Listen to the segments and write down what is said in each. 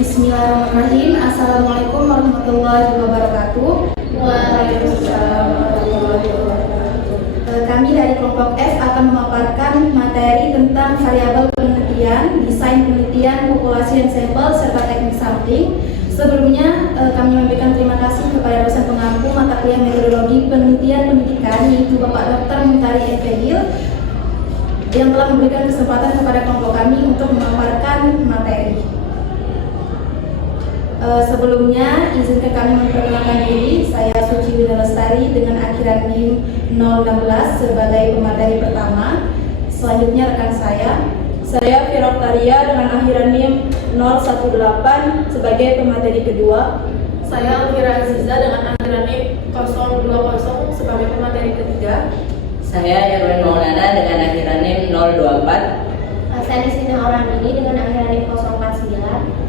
Bismillahirrahmanirrahim. Assalamualaikum warahmatullahi wabarakatuh. Waalaikumsalam warahmatullahi wabarakatuh. Kami dari kelompok F akan memaparkan materi tentang variabel penelitian, desain penelitian, populasi dan sampel, serta teknik sampling. Sebelumnya, kami memberikan terima kasih kepada dosen pengampu mata kuliah metodologi penelitian pendidikan, yaitu Bapak Dr. Muntari Efedil, yang telah memberikan kesempatan kepada kelompok kami untuk memaparkan materi. Sebelumnya, izinkan kami memperkenalkan diri. Saya Suci Wina Lestari dengan akhiran NIM 016 sebagai pemateri pertama. Selanjutnya rekan saya Vira Oktaria dengan akhiran NIM 018 sebagai pemateri kedua. Saya Alfira Aziza dengan akhiran NIM 020 sebagai pemateri ketiga. Saya Erwin Maulana dengan akhiran NIM 024. Saya Nisina Orang ini dengan akhiran NIM 049.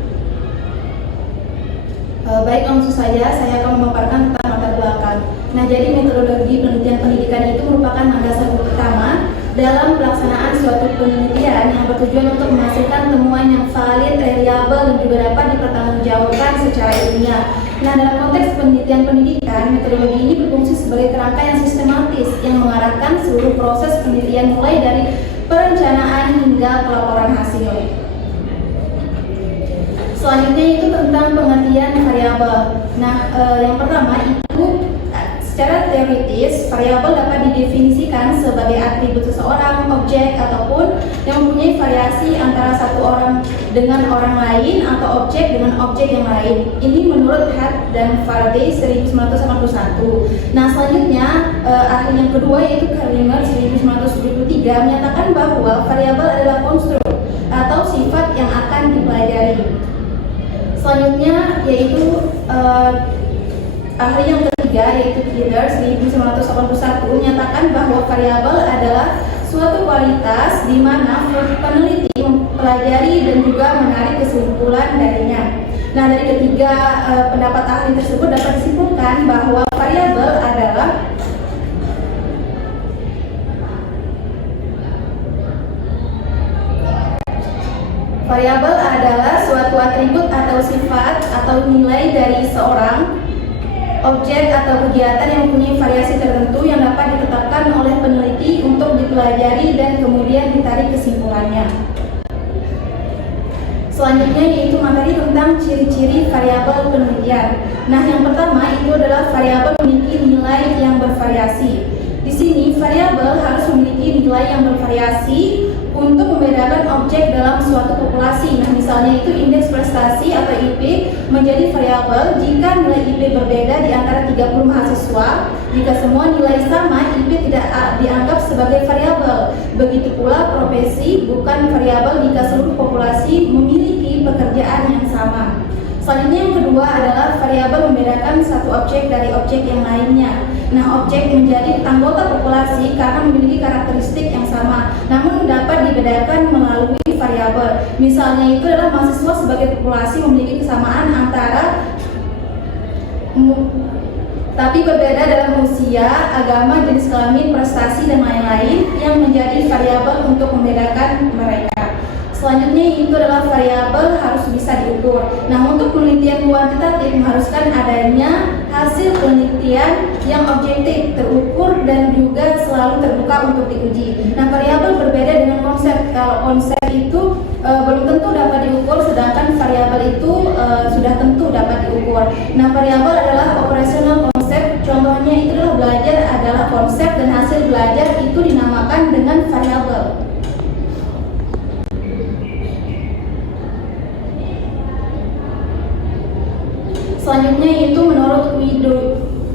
Baik, langsung saja saya akan memaparkan tentang latar belakang. Nah, jadi metodologi penelitian pendidikan itu merupakan landasan utama dalam pelaksanaan suatu penelitian yang bertujuan untuk menghasilkan temuan yang valid, reliabel, dan juga dapat dipertanggungjawabkan secara ilmiah. Nah, dalam konteks penelitian pendidikan, metodologi ini berfungsi sebagai kerangka yang sistematis yang mengarahkan seluruh proses penelitian mulai dari perencanaan hingga pelaporan hasil. Selanjutnya itu tentang pengertian variabel. Nah, yang pertama itu secara teoritis variabel dapat didefinisikan sebagai atribut seseorang, objek, ataupun yang mempunyai variasi antara satu orang dengan orang lain atau objek dengan objek yang lain. Ini menurut Hart dan Faraday 1981. Nah, selanjutnya ahli yang kedua yaitu Kalimer 1973 menyatakan bahwa variabel adalah konstruk atau sifat yang akan dipelajari. Selanjutnya yaitu ahli yang ketiga yaitu Killer 1981 menyatakan bahwa variabel adalah suatu kualitas di mana peneliti mempelajari dan juga menarik kesimpulan darinya. Nah, dari ketiga pendapat ahli tersebut dapat disimpulkan bahwa variabel adalah suatu atribut atau sifat atau nilai dari seorang objek atau kegiatan yang mempunyai variasi tertentu yang dapat ditetapkan oleh peneliti untuk dipelajari dan kemudian ditarik kesimpulannya. Selanjutnya yaitu materi tentang ciri-ciri variabel penelitian. Nah, yang pertama itu adalah variabel memiliki nilai yang bervariasi. Di sini variabel harus memiliki nilai yang bervariasi untuk membedakan objek dalam suatu populasi. Nah, misalnya itu indeks prestasi atau IP menjadi variabel jika nilai IP berbeda di antara 30 mahasiswa. Jika semua nilai sama, IP tidak dianggap sebagai variabel. Begitu pula profesi bukan variabel jika seluruh populasi memiliki pekerjaan yang sama. Selanjutnya yang kedua adalah variabel membedakan satu objek dari objek yang lainnya. Nah, objek menjadi anggota populasi karena memiliki karakteristik yang sama, namun dapat dibedakan melalui variabel. Misalnya itu adalah mahasiswa sebagai populasi memiliki kesamaan antara tapi berbeda dalam usia, agama, jenis kelamin, prestasi, dan lain-lain yang menjadi variabel untuk membedakan mereka. Selanjutnya itu adalah variabel harus bisa diukur. Nah, untuk penelitian kuantitatif mengharuskan adanya hasil penelitian yang objektif, terukur, dan juga selalu terbuka untuk diuji. Nah, variabel berbeda dengan konsep. Kalau konsep itu belum tentu dapat diukur, sedangkan variabel itu sudah tentu dapat diukur. Nah, variabel adalah operasional konsep. Contohnya itu adalah belajar adalah konsep dan hasil belajar itu dinamakan dengan variabel. Selanjutnya itu menurut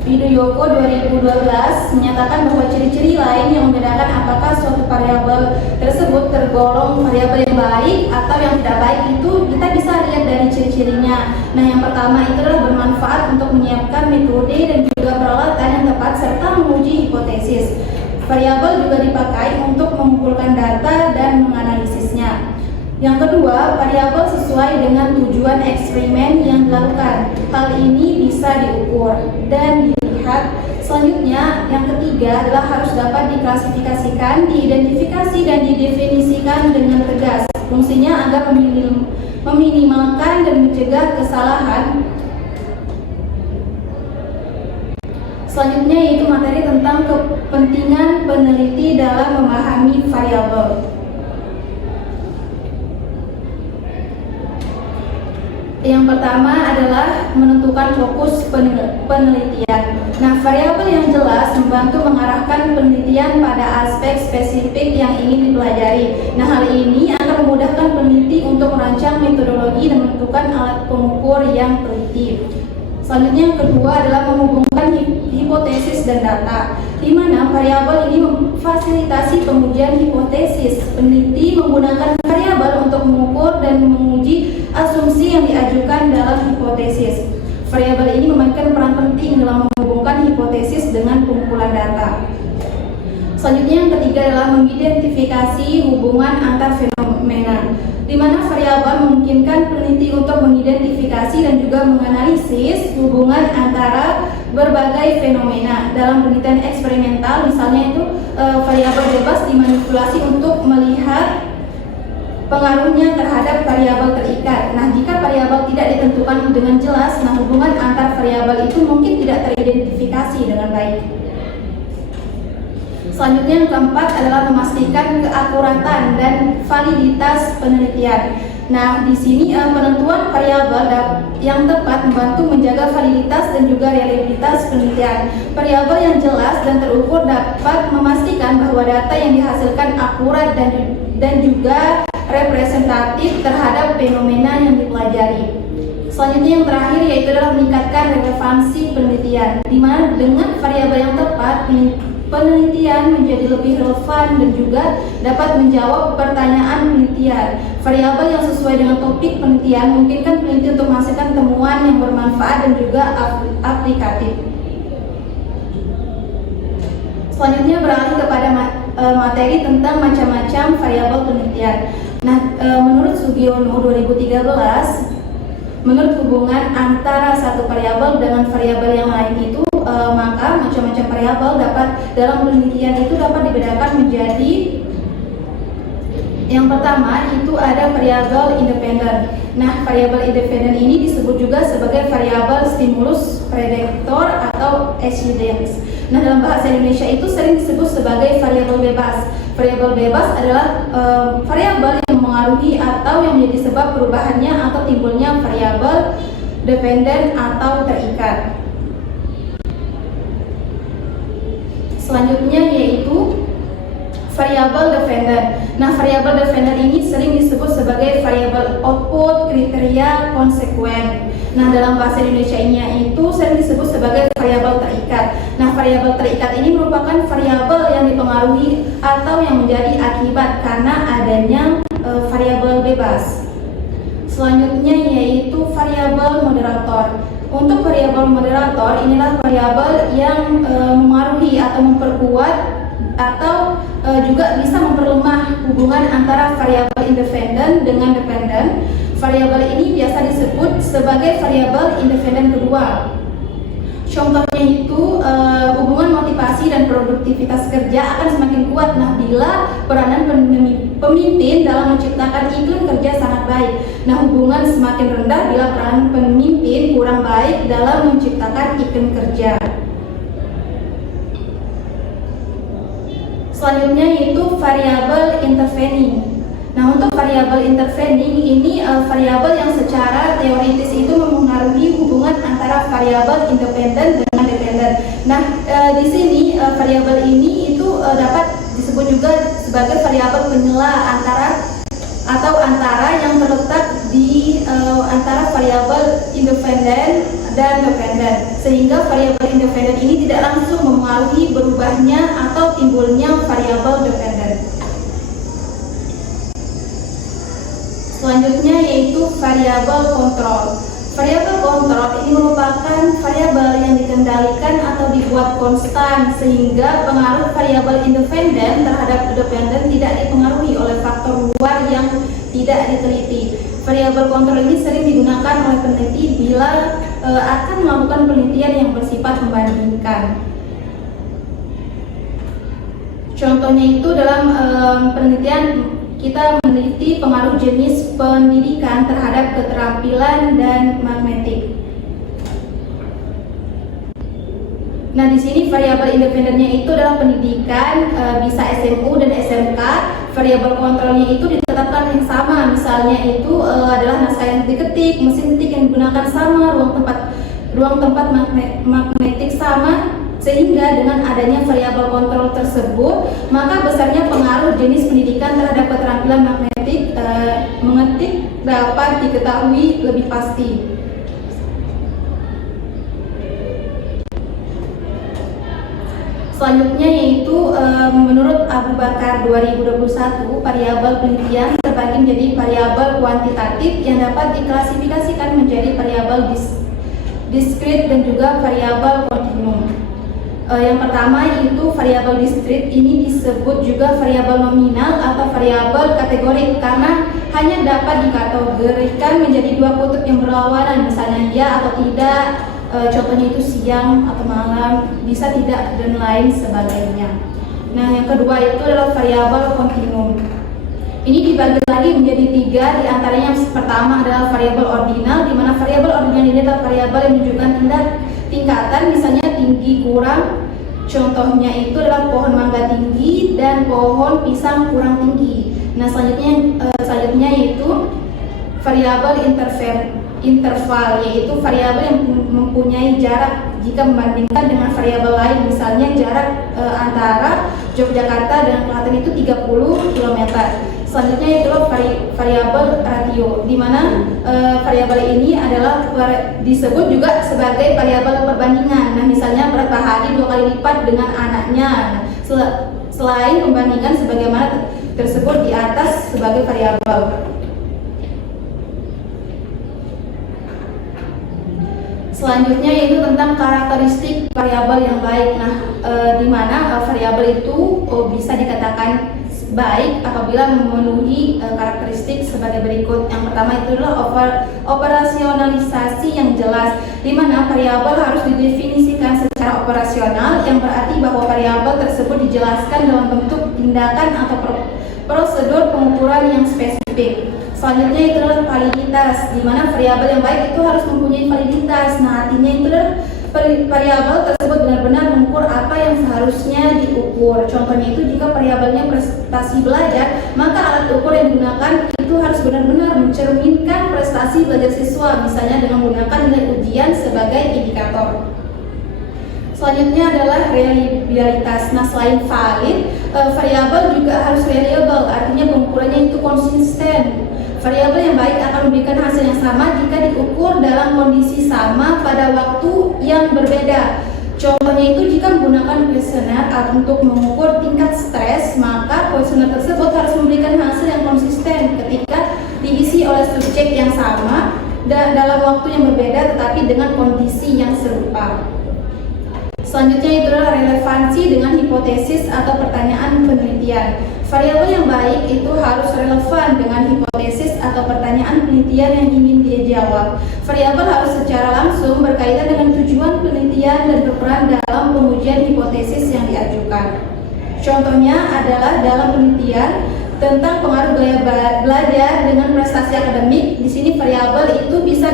Widoyoko 2012 menyatakan bahwa ciri-ciri lain yang membedakan apakah suatu variabel tersebut tergolong variabel yang baik atau yang tidak baik itu kita bisa lihat dari ciri-cirinya. Nah, yang pertama itu adalah bermanfaat untuk menyiapkan metode dan juga peralatan yang tepat serta menguji hipotesis. Variabel juga dipakai untuk mengumpulkan data dan menganalisisnya. Yang kedua, variabel sesuai dengan tujuan eksperimen yang dilakukan. Hal ini bisa diukur dan dilihat. Selanjutnya, yang ketiga adalah harus dapat diklasifikasikan, diidentifikasi, dan didefinisikan dengan tegas. Fungsinya agar meminimalkan dan mencegah kesalahan. Selanjutnya yaitu materi tentang kepentingan peneliti dalam memahami variabel. Yang pertama adalah menentukan fokus penelitian. Nah, variabel yang jelas membantu mengarahkan penelitian pada aspek spesifik yang ingin dipelajari. Nah, hal ini akan memudahkan peneliti untuk merancang metodologi dan menentukan alat pengukur yang teliti. Selanjutnya yang kedua adalah menghubungkan hipotesis dan data, di mana variabel ini memfasilitasi pengujian hipotesis. Peneliti menggunakan variabel untuk mengukur dan menguji asumsi yang diajukan dalam hipotesis. Variabel ini memainkan peran penting dalam menghubungkan hipotesis dengan pengumpulan data. Selanjutnya yang ketiga adalah mengidentifikasi hubungan antar fenomena, di mana variabel memungkinkan peneliti untuk mengidentifikasi dan juga menganalisis hubungan antara berbagai fenomena. Dalam penelitian eksperimental misalnya itu variabel bebas dimanipulasi untuk melihat pengaruhnya terhadap variabel terikat. Nah, jika variabel tidak ditentukan dengan jelas, nah hubungan antar variabel itu mungkin tidak teridentifikasi dengan baik. Selanjutnya yang keempat adalah memastikan keakuratan dan validitas penelitian. Nah, di sini penentuan variabel yang tepat membantu menjaga validitas dan juga reliabilitas penelitian. Variabel yang jelas dan terukur dapat memastikan bahwa data yang dihasilkan akurat dan juga representatif terhadap fenomena yang dipelajari. Selanjutnya yang terakhir yaitu adalah meningkatkan relevansi penelitian, di mana dengan variabel yang tepat penelitian menjadi lebih relevan dan juga dapat menjawab pertanyaan penelitian. Variabel yang sesuai dengan topik penelitian memungkinkan peneliti untuk menghasilkan temuan yang bermanfaat dan juga aplikatif. Selanjutnya beralih kepada materi tentang macam-macam variabel penelitian. Nah, menurut Sugiono 2013, menurut hubungan antara satu variabel dengan variabel yang lain itu, maka macam-macam variabel dalam penelitian itu dapat dibedakan menjadi, yang pertama itu ada variabel independen. Nah, variabel independen ini disebut juga sebagai variabel stimulus prediktor atau incidence. Nah, dalam bahasa Indonesia itu sering disebut sebagai variabel bebas. Variabel bebas adalah variabel yang mengaruhi atau yang menjadi sebab perubahannya atau timbulnya variabel dependen atau terikat. Selanjutnya yaitu variabel dependen. Nah, variabel dependen ini sering disebut sebagai variabel output kriteria konsekuen. Nah, dalam bahasa Indonesia-nya itu sering disebut sebagai variabel terikat. Nah, variabel terikat ini merupakan variabel yang dipengaruhi atau yang menjadi akibat karena adanya variabel bebas. Selanjutnya yaitu variabel moderator. Untuk variabel moderator inilah variabel yang memengaruhi atau memperkuat atau juga bisa memperlemah hubungan antara variabel independen dengan dependen. Variabel ini biasa disebut sebagai variabel independen kedua. Contohnya itu hubungan motivasi dan produktivitas kerja akan semakin kuat nah bila peranan pemimpin dalam menciptakan iklim kerja sangat baik. Nah, hubungan semakin rendah bila peranan pemimpin kurang baik dalam menciptakan iklim kerja. Selanjutnya yaitu variabel intervening. Nah, untuk variabel intervening ini variabel yang secara teoritis itu memengaruhi hubungan antara variabel independen dengan dependen. Nah, di sini variabel ini itu dapat disebut juga sebagai variabel penyela antara yang terletak di antara variabel independen dan dependen, sehingga variabel independen ini tidak langsung memengaruhi berubahnya atau timbulnya variabel dependen. Selanjutnya yaitu variabel kontrol. Variabel kontrol ini merupakan variabel yang dikendalikan atau dibuat konstan sehingga pengaruh variabel independen terhadap dependen tidak dipengaruhi oleh faktor luar yang tidak diteliti. Variabel kontrol ini sering digunakan oleh peneliti bila akan melakukan penelitian yang bersifat membandingkan. Contohnya itu dalam penelitian kita meneliti pengaruh jenis pendidikan terhadap keterampilan dan magnetik. Nah, di sini variabel independennya itu adalah pendidikan, bisa SMU dan SMK. Variabel kontrolnya itu ditetapkan yang sama, misalnya itu adalah naskah yang diketik, mesin ketik yang digunakan sama, ruang tempat magnetik sama, sehingga dengan adanya variabel kontrol tersebut, maka besarnya pengaruh jenis pendidikan terhadap keterampilan mengetik dapat diketahui lebih pasti. Selanjutnya yaitu menurut Abu Bakar 2021, variabel penelitian terbagi menjadi variabel kuantitatif yang dapat diklasifikasikan menjadi variabel diskrit dan juga variabel kontinum. Yang pertama itu variabel diskrit, ini disebut juga variabel nominal atau variabel kategorik karena hanya dapat dikategorikan menjadi dua kutub yang berlawanan, misalnya ya atau tidak. Contohnya itu siang atau malam, bisa tidak, dan lain sebagainya. Nah, yang kedua itu adalah variabel kontinum. Ini dibagi lagi menjadi tiga, diantaranya yang pertama adalah variabel ordinal, di mana variabel ordinal ini adalah variabel yang menunjukkan tingkatan, misalnya tinggi kurang. Contohnya itu adalah pohon mangga tinggi dan pohon pisang kurang tinggi. Nah, selanjutnya yaitu variabel interval, yaitu variabel yang mempunyai jarak jika membandingkan dengan variabel lain, misalnya jarak antara Yogyakarta dan Klaten itu 30 km. Selanjutnya itu variabel ratio, di mana variabel ini adalah disebut juga sebagai variabel perbandingan. Nah, misalnya berapa hari 2 kali lipat dengan anaknya. Selain membandingkan sebagaimana tersebut di atas sebagai variabel. Selanjutnya yaitu tentang karakteristik variabel yang baik. Nah, di mana variabel itu bisa dikatakan baik apabila memenuhi karakteristik sebagai berikut. Yang pertama itu adalah operasionalisasi yang jelas, di mana variabel harus didefinisikan secara operasional, yang berarti bahwa variabel tersebut dijelaskan dalam bentuk tindakan atau prosedur pengukuran yang spesifik. Selanjutnya itu adalah validitas, di mana variabel yang baik itu harus mempunyai validitas. Nah, artinya itu adalah variabel tersebut benar-benar mengukur apa yang seharusnya diukur. Contohnya itu jika variabelnya prestasi belajar, maka alat ukur yang digunakan itu harus benar-benar mencerminkan prestasi belajar siswa, misalnya dengan menggunakan nilai ujian sebagai indikator. Selanjutnya adalah reliabilitas. Nah, selain valid, variabel juga harus reliable, artinya pengukurannya itu konsisten. Variabel yang baik akan memberikan hasil yang sama jika diukur dalam kondisi sama pada waktu yang berbeda. Contohnya itu jika menggunakan kuesioner untuk mengukur tingkat stres, maka kuesioner tersebut harus memberikan hasil yang konsisten ketika diisi oleh subjek yang sama dan dalam waktu yang berbeda tetapi dengan kondisi yang serupa. Selanjutnya itu adalah relevansi dengan hipotesis atau pertanyaan penelitian. Variabel yang baik itu harus relevan dengan hipotesis atau pertanyaan penelitian yang ingin dia jawab. Variabel harus secara langsung berkaitan dengan tujuan penelitian dan berperan dalam pengujian hipotesis yang diajukan. Contohnya adalah dalam penelitian tentang pengaruh gaya belajar dengan prestasi akademik. Di sini variabel itu bisa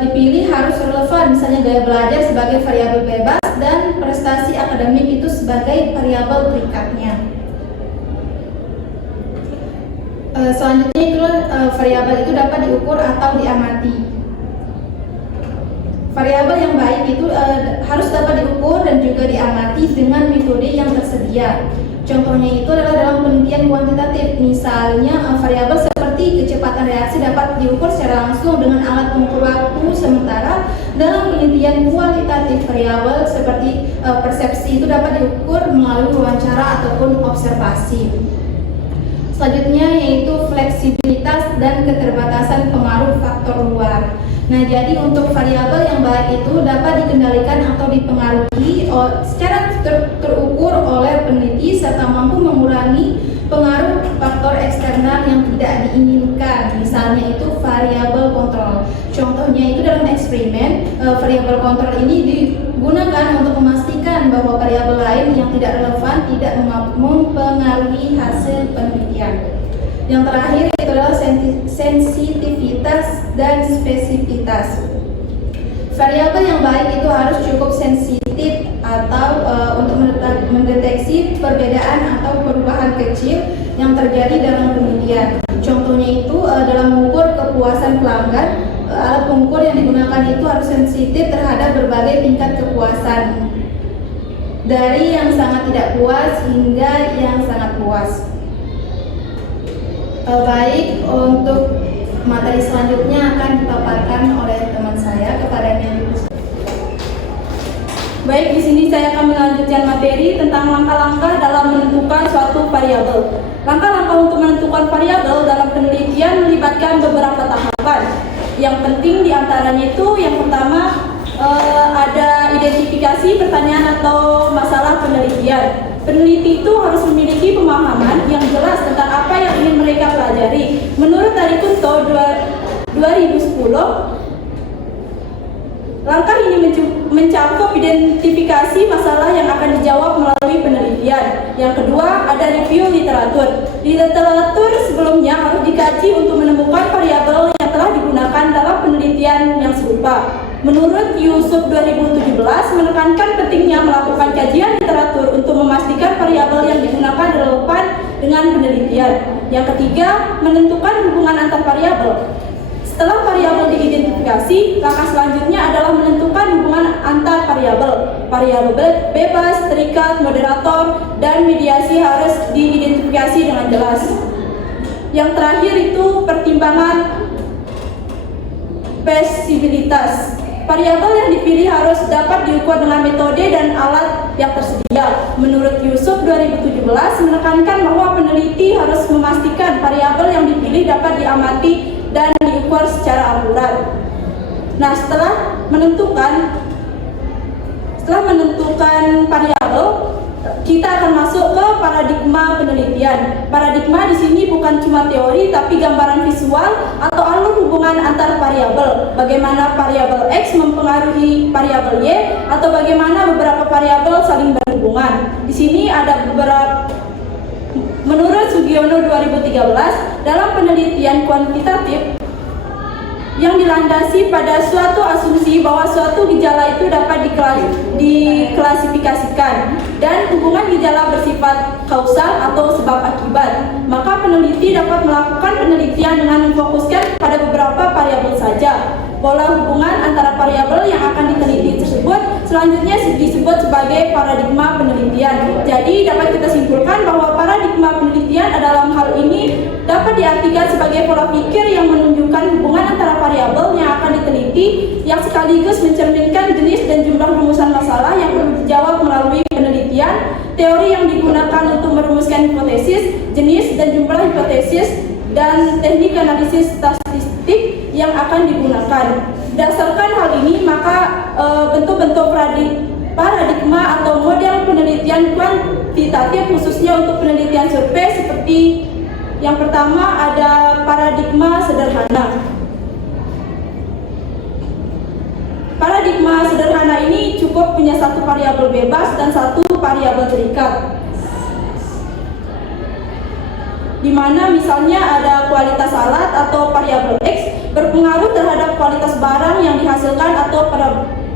dipilih harus relevan, misalnya gaya belajar sebagai variabel bebas dan prestasi akademik itu sebagai variabel perikatnya. Selanjutnya itulah variabel itu dapat diukur atau diamati. Variabel yang baik itu harus dapat diukur dan juga diamati dengan metode yang tersedia. Contohnya itu adalah dalam penelitian kuantitatif, misalnya variabel seperti kecepatan reaksi dapat diukur secara langsung dengan alat pengukur waktu, sementara dalam penelitian kualitatif variabel seperti persepsi itu dapat diukur melalui wawancara ataupun observasi. Selanjutnya yaitu fleksibilitas dan keterbatasan pengaruh faktor luar. Nah, jadi untuk variabel yang baik itu dapat dikendalikan atau dipengaruhi secara terukur oleh peneliti serta mampu mengurangi pengaruh faktor eksternal yang tidak diinginkan. Misalnya itu variabel kontrol. Contohnya itu dalam eksperimen, variabel kontrol ini digunakan untuk memastikan bahwa variabel lain yang tidak relevan tidak mempengaruhi hasil penelitian. Yang terakhir itu adalah sensitivitas dan spesifitas. Variabel yang baik itu harus cukup sensitif atau untuk mendeteksi perbedaan atau perubahan kecil yang terjadi dalam penelitian. Contohnya itu dalam mengukur kepuasan pelanggan, alat pengukur yang digunakan itu harus sensitif terhadap berbagai tingkat kepuasan, dari yang sangat tidak puas hingga yang sangat puas. Baik, untuk materi selanjutnya akan dipaparkan oleh teman saya kepadanya. Baik, di sini saya akan melanjutkan materi tentang langkah-langkah dalam menentukan suatu variabel. Langkah-langkah untuk menentukan variabel dalam penelitian melibatkan beberapa tahapan. Yang penting diantaranya itu yang pertama ada identifikasi pertanyaan atau masalah penelitian. Peneliti itu harus memiliki pemahaman yang jelas tentang apa yang ingin mereka pelajari. Menurut dari Kunto 2010, langkah ini mencakup identifikasi masalah yang akan dijawab melalui penelitian. Yang kedua, ada review literatur. Literatur sebelumnya harus dikaji untuk menemukan variabel yang telah digunakan dalam penelitian yang serupa. Menurut Yusuf 2017, menekankan pentingnya melakukan kajian literatur untuk memastikan variabel yang digunakan relevan dengan penelitian. Yang ketiga, menentukan hubungan antar variabel. Setelah variabel diidentifikasi, langkah selanjutnya adalah menentukan hubungan antar variabel. Variabel bebas, terikat, moderator, dan mediasi harus diidentifikasi dengan jelas. Yang terakhir itu pertimbangan spesibilitas. Variabel yang dipilih harus dapat diukur dengan metode dan alat yang tersedia. Menurut Yusuf 2017 menekankan bahwa peneliti harus memastikan variabel yang dipilih dapat diamati dan diukur secara akurat. Nah, setelah menentukan variabel, kita akan masuk ke paradigma penelitian. Paradigma di sini bukan cuma teori, tapi gambaran visual atau alur hubungan antar variabel. Bagaimana variabel X mempengaruhi variabel Y, atau bagaimana beberapa variabel saling berhubungan. Di sini ada beberapa. Menurut Sugiono 2013, dalam penelitian kuantitatif yang dilandasi pada suatu asumsi bahwa suatu gejala itu dapat diklasifikasikan dan hubungan gejala bersifat kausal atau sebab akibat, maka peneliti dapat melakukan penelitian dengan memfokuskan pada beberapa variabel saja. Pola hubungan antara variabel yang akan diteliti tersebut selanjutnya disebut sebagai paradigma penelitian. Jadi dapat kita simpulkan bahwa paradigma penelitian dalam hal ini dapat diartikan sebagai pola pikir yang menunjukkan hubungan antara variabel yang akan diteliti, yang sekaligus mencerminkan jenis dan jumlah rumusan masalah yang perlu dijawab melalui penelitian, teori yang digunakan untuk merumuskan hipotesis, jenis dan jumlah hipotesis, dan teknik analisis statistik yang akan digunakan. Berdasarkan hal ini, maka bentuk-bentuk paradigma atau model penelitian kuantitatif khususnya untuk penelitian survei seperti yang pertama ada paradigma sederhana. Paradigma sederhana ini cukup punya satu variabel bebas dan satu variabel terikat, di mana misalnya ada kualitas alat atau variabel X berpengaruh terhadap kualitas barang yang dihasilkan atau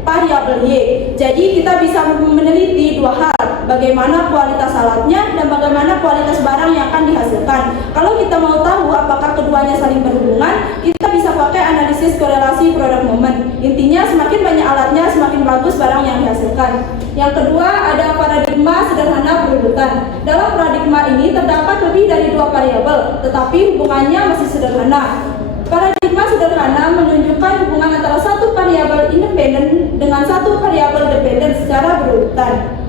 variabel Y. Jadi kita bisa meneliti dua hal, bagaimana kualitas alatnya dan bagaimana kualitas barang yang akan dihasilkan. Kalau kita mau tahu apakah keduanya saling berhubungan, kita bisa pakai analisis korelasi produk moment. Intinya semakin banyak alatnya, semakin bagus barang yang dihasilkan. Yang kedua ada paradigma sederhana berurutan. Dalam paradigma ini terdapat lebih dari dua variabel, tetapi hubungannya masih sederhana. Paradigma sederhana menunjukkan hubungan antara satu variabel independen dengan satu variabel dependen secara berurutan.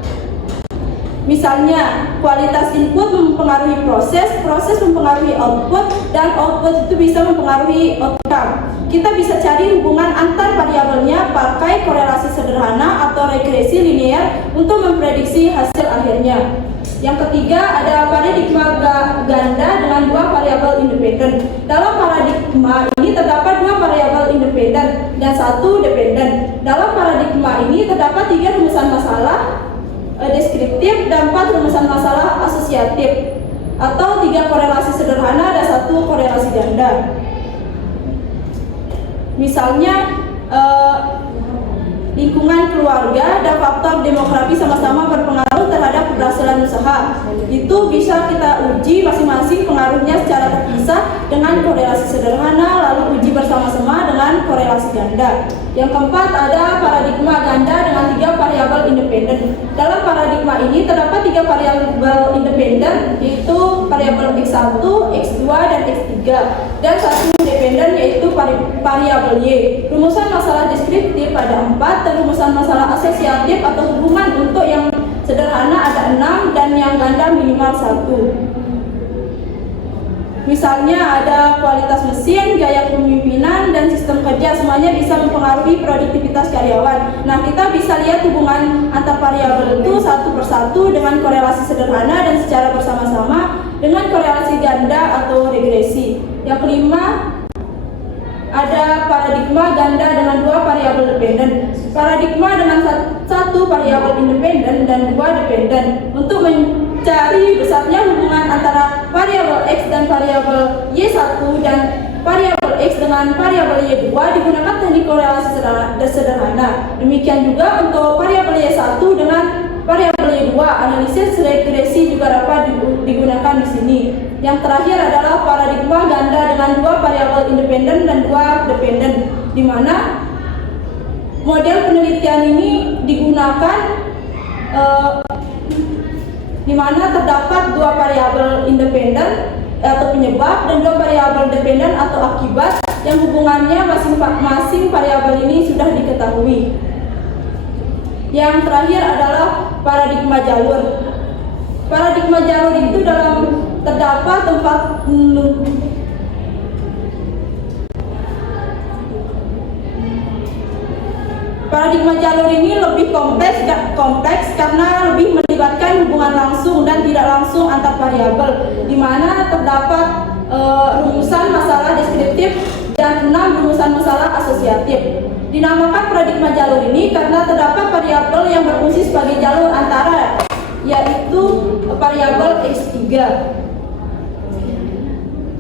Misalnya, kualitas input mempengaruhi proses, proses mempengaruhi output, dan output itu bisa mempengaruhi outcome. Kita bisa cari hubungan antar variabelnya pakai korelasi sederhana atau regresi linear untuk memprediksi hasil akhirnya. Yang ketiga ada paradigma ganda dengan dua variabel independen. Dalam paradigma ini terdapat dua variabel independen dan satu dependen. Dalam paradigma ini terdapat tiga rumusan masalah deskriptif dan 4 rumusan masalah asosiatif. atau 3 korelasi sederhana dan 1 korelasi ganda. Misalnya lingkungan keluarga dan faktor demografi sama-sama berpengaruh terhadap keberhasilan usaha. Itu bisa kita uji masing-masing pengaruhnya secara terpisah dengan korelasi sederhana, lalu uji bersama-sama dengan korelasi ganda. Yang keempat ada paradigma ganda dengan 3 variabel independen. Dalam paradigma ini terdapat 3 variabel independen, yaitu variabel X1, X2, dan X3, dan 1 dependen yaitu variabel Y. Rumusan masalah deskriptif ada 4, dan rumusan masalah asosiatif atau hubungan untuk yang sederhana ada 6 dan yang ganda minimal 1. Misalnya ada kualitas mesin, gaya kepemimpinan, dan sistem kerja, semuanya bisa mempengaruhi produktivitas karyawan. Nah, kita bisa lihat hubungan antar variabel itu satu persatu dengan korelasi sederhana dan secara bersama-sama dengan korelasi ganda atau regresi. Yang kelima, ada paradigma ganda dengan 2 variabel dependen. Paradigma dengan 1 variabel independen dan 2 dependen. Untuk mencari besarnya hubungan antara variabel X dan variabel Y1 dan variabel X dengan variabel Y2 digunakan teknik korelasi sederhana. Demikian juga untuk variabel Y1 dengan variabel Y2, analisis regresi juga dapat digunakan di sini. Yang terakhir adalah paradigma ganda dengan 2 variabel independen dan 2 dependen, di mana model penelitian ini digunakan di mana terdapat 2 variabel independen atau penyebab dan 2 variabel dependen atau akibat yang hubungannya masing-masing variabel ini sudah diketahui. Yang terakhir adalah paradigma jalur. Paradigma jalur itu terdapat 4 paradigma jalur ini lebih kompleks karena lebih melibatkan hubungan langsung dan tidak langsung antar variabel, di mana terdapat rumusan masalah deskriptif dan 6 rumusan masalah asosiatif. Dinamakan paradigma jalur ini karena terdapat variabel yang berfungsi sebagai jalur antara, yaitu variabel X3.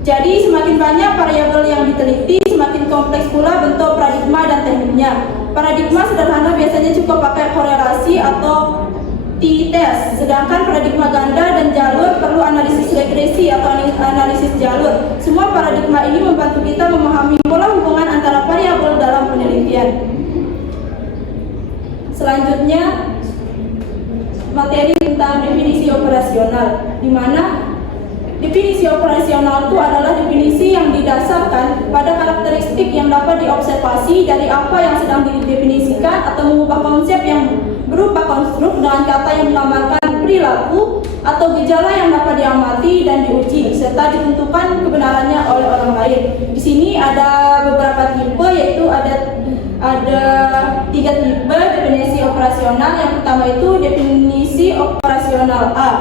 Jadi semakin banyak variabel yang diteliti, semakin kompleks pula bentuk paradigma dan tekniknya. Paradigma sederhana biasanya cukup pakai korelasi atau t-test, sedangkan paradigma ganda dan jalur perlu analisis regresi atau analisis jalur. Semua paradigma ini membantu kita memahami pola hubungan antara variabel dalam penelitian. Selanjutnya, materi tentang definisi operasional, di mana definisi operasional itu adalah definisi yang didasarkan pada karakteristik yang dapat diobservasi dari apa yang sedang didefinisikan atau mengubah konsep yang berupa konstruk dengan kata yang menggambarkan perilaku atau gejala yang dapat diamati dan diuji serta ditentukan kebenarannya oleh orang lain. Di sini ada beberapa tipe, yaitu ada 3 tipe definisi operasional. Yang pertama itu definisi operasional A,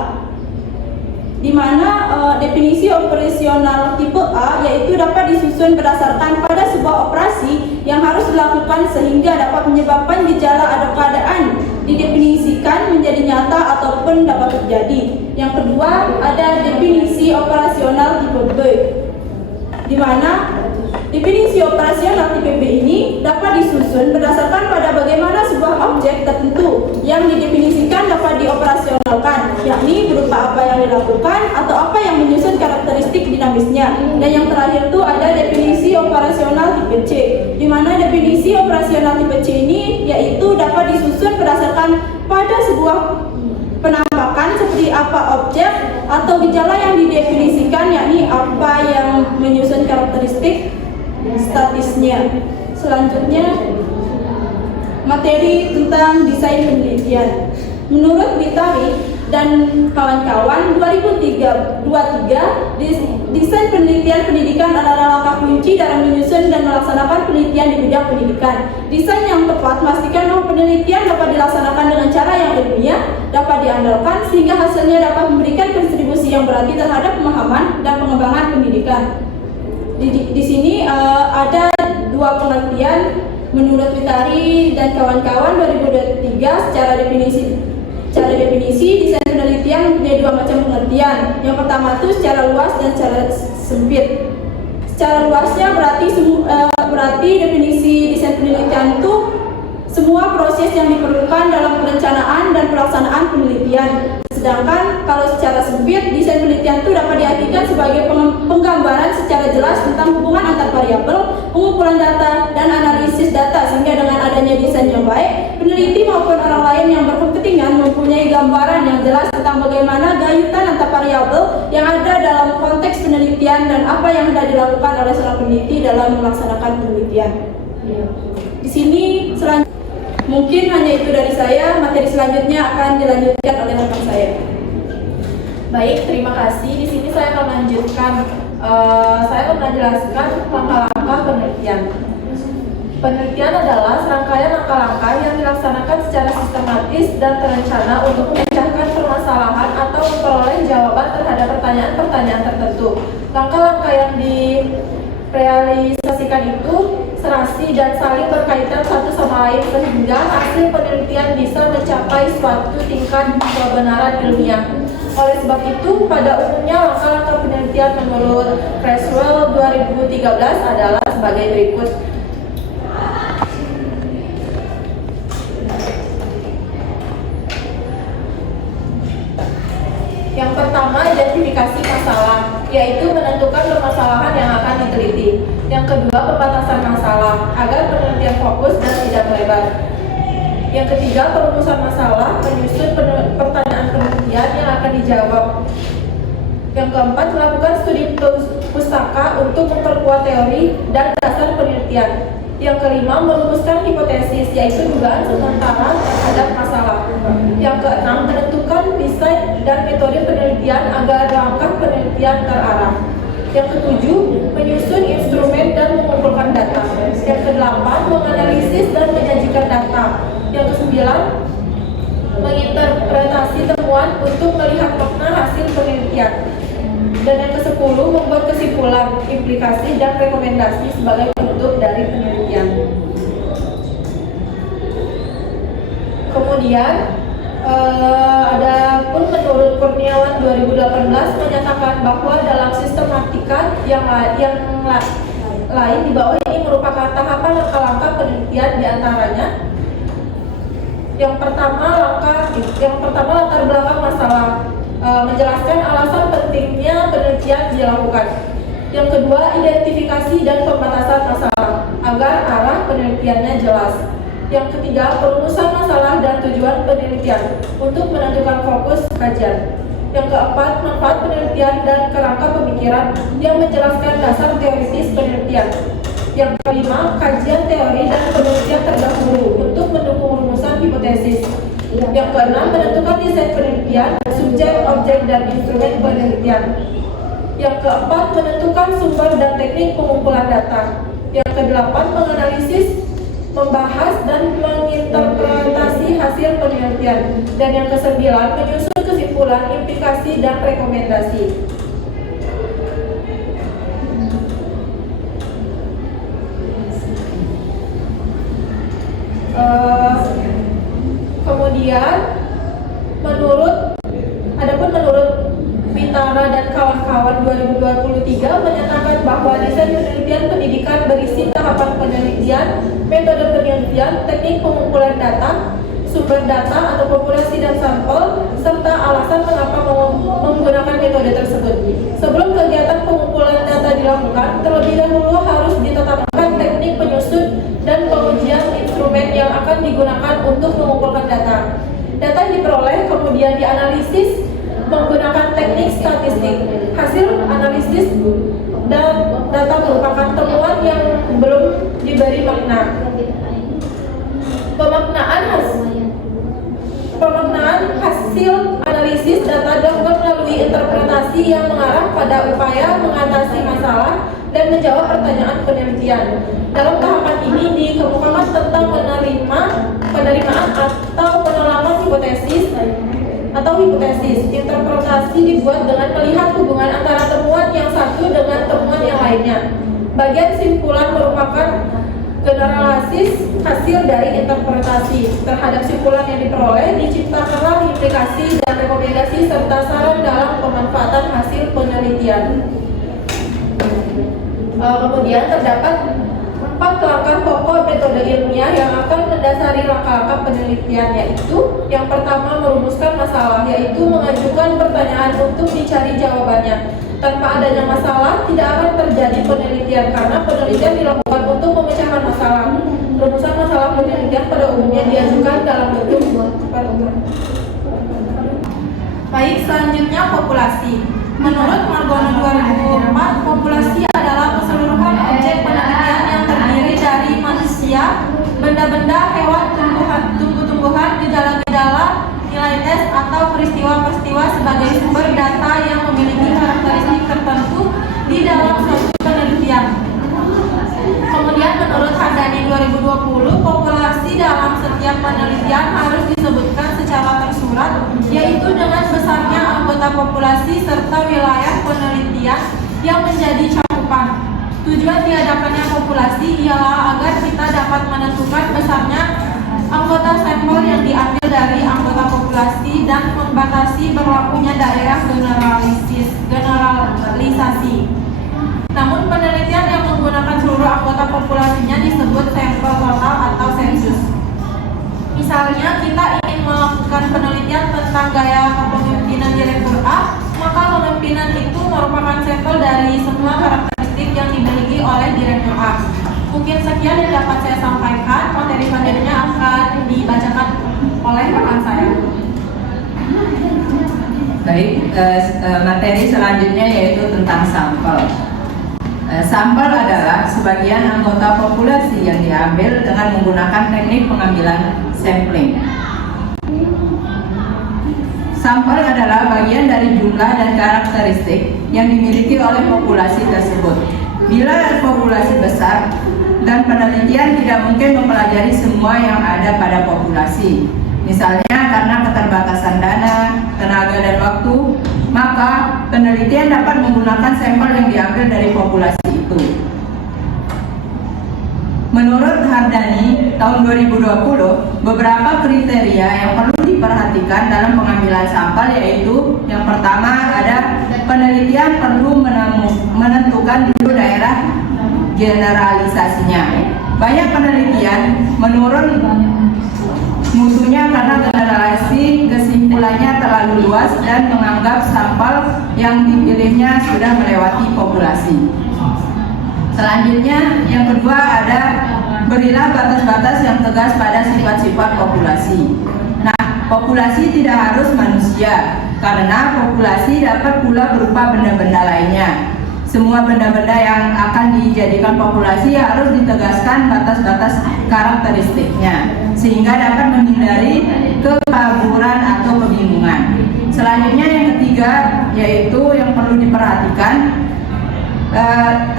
di mana definisi operasional tipe A yaitu dapat disusun berdasarkan pada sebuah operasi yang harus dilakukan sehingga dapat menyebabkan gejala atau keadaan didefinisikan menjadi nyata ataupun dapat terjadi. Yang kedua ada definisi operasional tipe B, di mana definisi operasional tipe B ini dapat disusun berdasarkan pada bagaimana sebuah objek tertentu yang didefinisikan dapat dioperasionalkan, yakni berupa apa yang dilakukan atau apa yang menyusun karakteristik dinamisnya. Dan yang terakhir itu ada definisi operasional tipe C, di mana definisi operasional tipe C ini yaitu dapat disusun berdasarkan pada sebuah penampakan seperti apa objek atau gejala yang didefinisikan, yakni apa yang menyusun karakteristik statisnya. Selanjutnya, materi tentang desain penelitian. Menurut Witari dan kawan-kawan 2023, desain penelitian pendidikan adalah langkah kunci dalam menyusun dan melaksanakan penelitian di bidang pendidikan. Desain yang tepat memastikan bahwa penelitian dapat dilaksanakan dengan cara yang ilmiah, dapat diandalkan sehingga hasilnya dapat memberikan kontribusi yang berarti terhadap pemahaman dan pengembangan pendidikan. Di sini ada 2 pengertian menurut Witari dan kawan-kawan 2023 secara definisi. Secara definisi, desain penelitian mempunyai dua macam pengertian. Yang pertama itu secara luas dan secara sempit. Secara luasnya berarti definisi desain penelitian itu semua proses yang diperlukan dalam perencanaan dan pelaksanaan penelitian. Sedangkan kalau secara sempit, desain penelitian itu dapat diartikan sebagai penggambaran secara jelas tentang hubungan antar variabel, pengumpulan data, dan analisis data, sehingga dengan adanya desain yang baik, peneliti maupun orang lain yang berkepentingan mempunyai gambaran yang jelas tentang bagaimana gayutan antar variabel yang ada dalam konteks penelitian dan apa yang hendak dilakukan oleh seorang peneliti dalam melaksanakan penelitian. Di sini mungkin hanya itu dari saya. Materi selanjutnya akan dilanjutkan oleh rekan saya. Baik, terima kasih. Di sini saya akan lanjutkan. Saya akan menjelaskan langkah-langkah penelitian. Penelitian adalah serangkaian langkah-langkah yang dilaksanakan secara sistematis dan terencana untuk memecahkan permasalahan atau memperoleh jawaban terhadap pertanyaan-pertanyaan tertentu. Langkah-langkah yang direalisasikan itu serasi dan saling berkaitan satu sama lain sehingga hasil penelitian bisa mencapai suatu tingkat kebenaran ilmiah. Oleh sebab itu, pada umumnya langkah-langkah penelitian menurut Creswell 2013 adalah sebagai berikut. Yang pertama, identifikasi masalah, yaitu menentukan permasalahan yang akan diteliti. Yang kedua, pembatasan masalah, agar penelitian fokus dan tidak melebar. Yang ketiga, perumusan masalah, menyusun pertanyaan penelitian yang akan dijawab. Yang keempat, melakukan studi pustaka untuk memperkuat teori dan dasar penelitian. Yang kelima, merumuskan hipotesis, yaitu dugaan sementara terhadap masalah. Yang keenam, menentukan desain dan metode penelitian agar langkah penelitian terarah. Yang ketujuh, menyusun instrumen dan mengumpulkan data. Yang kedelapan, menganalisis dan menyajikan data. Yang kesembilan, menginterpretasi temuan untuk melihat makna hasil penelitian. Dan yang kesepuluh, membuat kesimpulan, implikasi, dan rekomendasi sebagai penutup dari penelitian. Kemudian, adapun menurut Kurniawan 2018 menyatakan bahwa dalam sistematika yang lain di bawah ini merupakan tahapan langkah-langkah penelitian diantaranya. Yang pertama latar belakang masalah, menjelaskan alasan pentingnya penelitian dilakukan. Yang kedua, identifikasi dan pembatasan masalah agar arah penelitiannya jelas. Yang ketiga, perumusan masalah dan tujuan penelitian untuk menentukan fokus kajian. Yang keempat, manfaat penelitian dan kerangka pemikiran yang menjelaskan dasar teoritis penelitian. Yang kelima, kajian teori dan penelitian terdahulu untuk mendukung rumusan hipotesis. Yang keenam, menentukan desain penelitian, subjek, objek, dan instrumen penelitian. Yang keempat, menentukan sumber dan teknik pengumpulan data. Yang kedelapan, menganalisis, membahas, dan menginterpretasi hasil penelitian. Dan yang kesembilan, menyusun kesimpulan, implikasi, dan rekomendasi. Kemudian menurut Pitara dan kawan-kawan 2023 menyatakan bahwa desain penelitian pendidikan berisi tahapan penelitian, metode penelitian, teknik pengumpulan data, sumber data atau populasi dan sampel, serta alasan mengapa menggunakan metode tersebut. Sebelum kegiatan pengumpulan data dilakukan, terlebih dahulu harus ditetapkan teknik penyusun dan pengujian instrumen yang akan digunakan untuk mengumpulkan data. Data yang diperoleh kemudian dianalisis menggunakan teknik statistik. Hasil analisis dan data merupakan temuan yang belum diberi makna. Pemaknaan hasil analisis data dapat melalui interpretasi yang mengarah pada upaya mengatasi masalah dan menjawab pertanyaan penelitian. Dalam tahapan ini dikemukakan tentang penerimaan atau penolakan hipotesis. Interpretasi dibuat dengan melihat hubungan antara temuan yang satu dengan temuan yang lainnya. Bagian simpulan merupakan Generalisis hasil dari interpretasi terhadap simpulan yang diperoleh, diciptakanlah implikasi dan rekomendasi serta saran dalam pemanfaatan hasil penelitian. Kemudian terdapat 4 langkah pokok metode ilmiah yang akan mendasari langkah-langkah penelitian, yaitu yang pertama merumuskan masalah, yaitu mengajukan pertanyaan untuk dicari jawabannya. Tanpa adanya masalah, tidak akan terjadi penelitian karena penelitian dilakukan untuk memecahkan masalah. Rumusan masalah penelitian pada umumnya diajukan dalam bentuk paragraf. Baik, selanjutnya populasi. Menurut Margono 2004, populasi adalah keseluruhan objek penelitian yang terdiri dari manusia, benda-benda, hewan, tumbuh-tumbuhan, gejala-gejala, nilai tes atau peristiwa-peristiwa sebagai sumber data yang memiliki karakteristik tertentu di dalam suatu penelitian. Kemudian menurut Hardani 2020, populasi dalam setiap penelitian harus disebutkan secara tersurat, yaitu dengan besarnya anggota populasi serta wilayah penelitian yang menjadi cakupan. Tujuan diadakannya populasi ialah agar kita dapat menentukan besarnya anggota sampel yang diambil dari anggota populasi dan membatasi berlakunya daerah generalisasi. Namun penelitian yang menggunakan seluruh anggota populasinya disebut sampel total atau sensus. Misalnya kita ingin melakukan penelitian tentang gaya kepemimpinan Direktur A, maka kepemimpinan itu merupakan sampel dari semua karakteristik yang dimiliki oleh Direktur A. Mungkin sekian yang dapat saya sampaikan. Materi selanjutnya akan dibacakan oleh rekan saya. Baik, materi selanjutnya yaitu tentang sampel. Sampel adalah sebagian anggota populasi yang diambil dengan menggunakan teknik pengambilan sampling. Sampel adalah bagian dari jumlah dan karakteristik yang dimiliki oleh populasi tersebut. Bila populasi besar dan penelitian tidak mungkin mempelajari semua yang ada pada populasi, misalnya karena keterbatasan dana, tenaga, dan waktu, maka penelitian dapat menggunakan sampel yang diambil dari populasi itu. Menurut Hardani tahun 2020, beberapa kriteria yang perlu diperhatikan dalam pengambilan sampel yaitu yang pertama ada penelitian perlu menentukan dulu daerah generalisasinya. Banyak penelitian menurun mutunya karena generalisasi kesimpulannya terlalu luas dan menganggap sampel yang dipilihnya sudah melewati populasi. Selanjutnya, yang kedua ada berilah batas-batas yang tegas pada sifat-sifat populasi. Nah, populasi tidak harus manusia, karena populasi dapat pula berupa benda-benda lainnya. Semua benda-benda yang akan dijadikan populasi harus ditegaskan batas-batas karakteristiknya, sehingga dapat menghindari kekaburan atau kebingungan. Selanjutnya yang ketiga, yaitu yang perlu diperhatikan,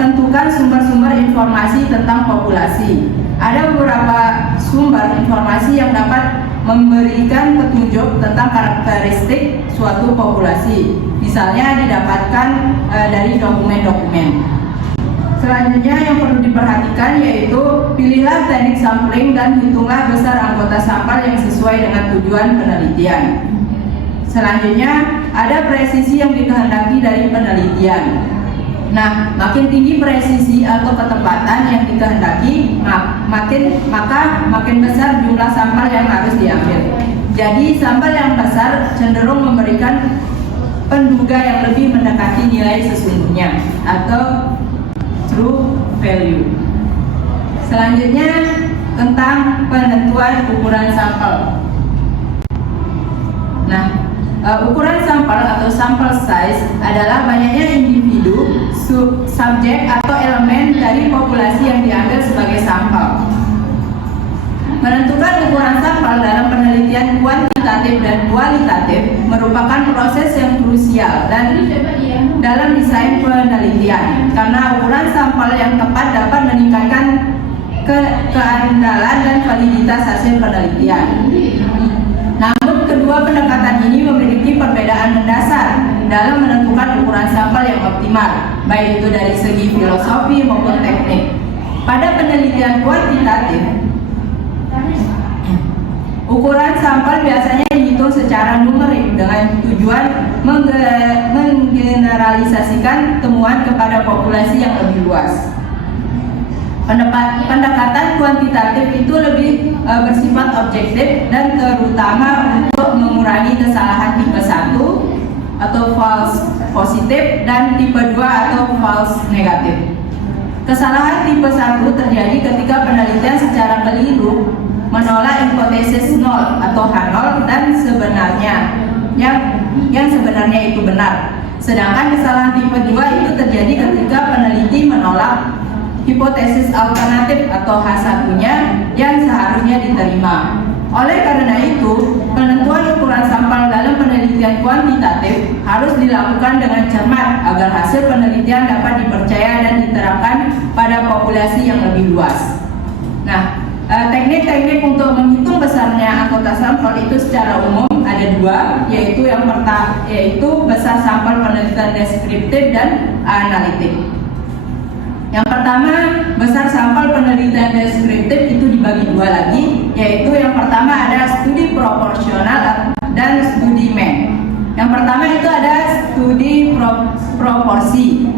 tentukan sumber-sumber informasi tentang populasi. Ada beberapa sumber informasi yang dapat memberikan petunjuk tentang karakteristik suatu populasi. Misalnya didapatkan dari dokumen-dokumen. Selanjutnya yang perlu diperhatikan yaitu pilihlah teknik sampling dan hitunglah besar anggota sampel yang sesuai dengan tujuan penelitian. Selanjutnya ada presisi yang dikehendaki dari penelitian. Nah, makin tinggi presisi atau ketepatan yang dikehendaki, makin besar jumlah sampel yang harus diambil. Jadi sampel yang besar cenderung memberikan penduga yang lebih mendekati nilai sesungguhnya atau true value. Selanjutnya tentang penentuan ukuran sampel. Nah, ukuran sampel atau sample size adalah banyaknya individu, subjek atau elemen dari populasi yang diambil sebagai sampel. Menentukan ukuran sampel dalam penelitian kuantitatif dan kualitatif merupakan proses yang krusial dan dalam desain penelitian, karena ukuran sampel yang tepat dapat meningkatkan keandalan dan validitas hasil penelitian. Namun kedua pendekatan ini memiliki perbedaan mendasar dalam menentukan ukuran sampel yang optimal, baik itu dari segi filosofi maupun teknik. Pada penelitian kuantitatif, ukuran sampel biasanya dihitung secara numerik dengan tujuan menggeneralisasikan temuan kepada populasi yang lebih luas. Pendekatan kuantitatif itu lebih bersifat objektif dan terutama untuk mengurangi kesalahan tipe 1 atau false positif dan tipe 2 atau false negatif. Kesalahan tipe 1 terjadi ketika penelitian secara keliru menolak hipotesis 0 atau H0 dan sebenarnya yang sebenarnya itu benar. Sedangkan kesalahan tipe 2 itu terjadi ketika peneliti menolak hipotesis alternatif atau H1-nya yang seharusnya diterima. Oleh karena itu, penentuan ukuran sampel dalam penelitian kuantitatif harus dilakukan dengan cermat agar hasil penelitian dapat dipercaya dan diterapkan pada populasi yang lebih luas. Nah, teknik-teknik untuk menghitung besarnya anggota sampel itu secara umum ada dua, yaitu yang pertama yaitu besar sampel penelitian deskriptif dan analitik. Yang pertama, besar sampel penelitian deskriptif itu dibagi dua lagi, yaitu yang pertama ada studi proporsional dan studi mean. Yang pertama itu ada studi proporsi.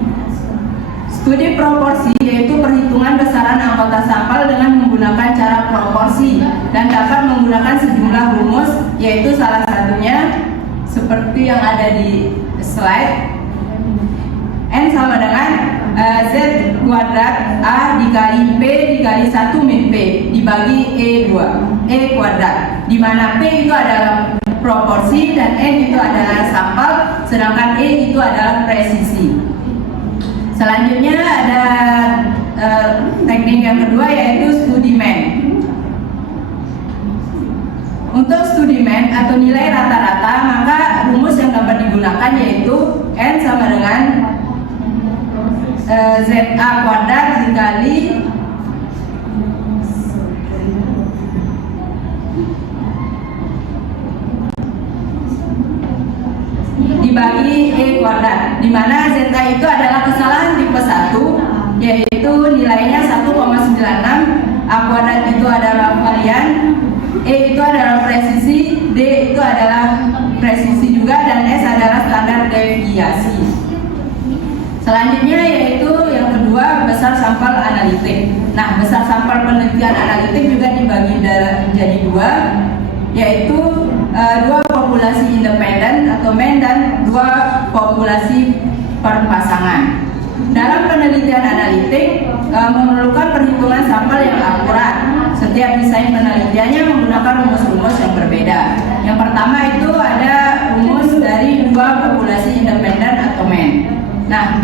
Studi proporsi yaitu perhitungan besaran anggota sampel dengan menggunakan cara proporsi dan dapat menggunakan sejumlah rumus, yaitu salah satunya seperti yang ada di slide. N sama dengan Z kuadrat A dikali P dikali 1 min P dibagi E2 E kuadrat, di mana P itu adalah proporsi dan N itu adalah sampel, sedangkan E itu adalah presisi. Selanjutnya ada teknik yang kedua, yaitu studi mean. Untuk studi mean atau nilai rata-rata, maka rumus yang dapat digunakan yaitu N sama dengan ZA kuadrat dikali dibagi E kuadrat, di mana ZA itu adalah kesalahan tipe 1, yaitu nilainya 1,96, A kuadrat itu adalah varian, E itu adalah presisi, D itu adalah presisi juga, dan S adalah standar deviasi. Selanjutnya yaitu yang kedua, besar sampel analitik. Nah, besar sampel penelitian analitik juga dibagi menjadi dua, yaitu dua populasi independen atau mean dan dua populasi perpasangan. Dalam penelitian analitik memerlukan perhitungan sampel yang akurat. Setiap desain penelitiannya menggunakan rumus-rumus yang berbeda. Yang pertama itu ada rumus dari dua populasi independen atau mean. Nah,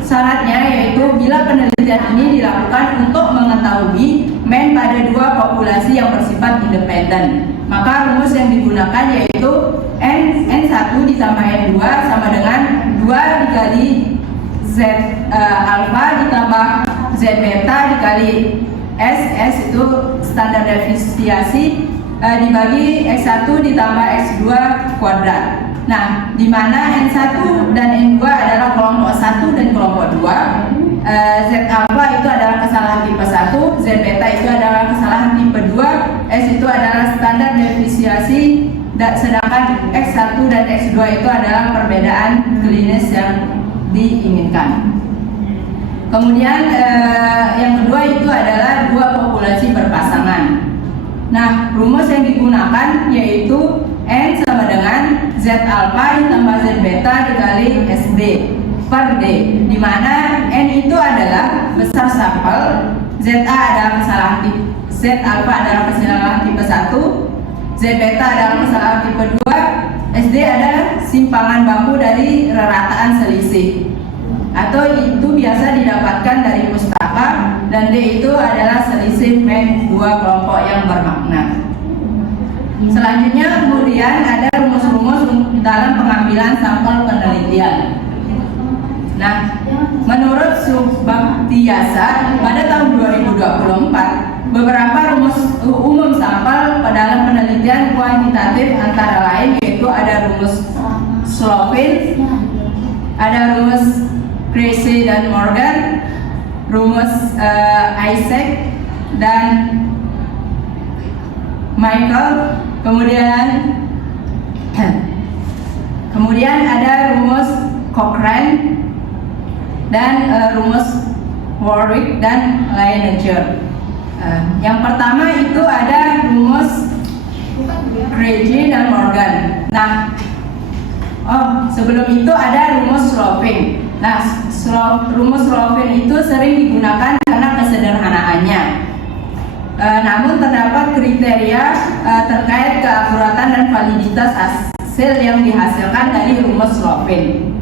syaratnya yaitu bila penelitian ini dilakukan untuk mengetahui mean pada dua populasi yang bersifat independen, maka rumus yang digunakan yaitu N1 ditambah N2 sama dengan 2 dikali Z alpha ditambah Z beta dikali S itu standar deviasi dibagi X1 ditambah X2 kuadrat. Nah, di mana N1 dan N2 adalah kelompok 1 dan kelompok 2, Z alpha itu adalah kesalahan tipe 1, Z beta itu adalah kesalahan tipe 2, S itu adalah standar deviasi, sedangkan X1 dan X2 itu adalah perbedaan klinis yang diinginkan. Kemudian yang kedua itu adalah dua populasi berpasangan. Nah, rumus yang digunakan yaitu N sama dengan Z alpha ditambah Z beta dikali SD per D, di mana N itu adalah besar sampel, ZA adalah kesalahan tipe, Z alpha adalah kesalahan tipe 1, Z beta adalah kesalahan tipe 2, SD adalah simpangan baku dari rerataan selisih, atau itu biasa didapatkan dari pustaka, dan D itu adalah selisih mean dua kelompok yang bermakna. Selanjutnya kemudian ada rumus-rumus dalam pengambilan sampel penelitian. Nah, menurut Subaktiasa pada tahun 2024, beberapa rumus umum sampel dalam penelitian kuantitatif antara lain yaitu ada rumus Slovin, ada rumus Krejci dan Morgan, rumus Isaac dan Michael. Kemudian ada rumus Cochrane dan rumus Warwick dan Lineage. Yang pertama itu ada rumus Craigie dan Morgan. Nah, sebelum itu ada rumus Slovin. Nah, rumus Slovin itu sering digunakan karena kesederhanaannya. Namun terdapat kriteria terkait keakuratan dan validitas hasil yang dihasilkan dari rumus Slovin.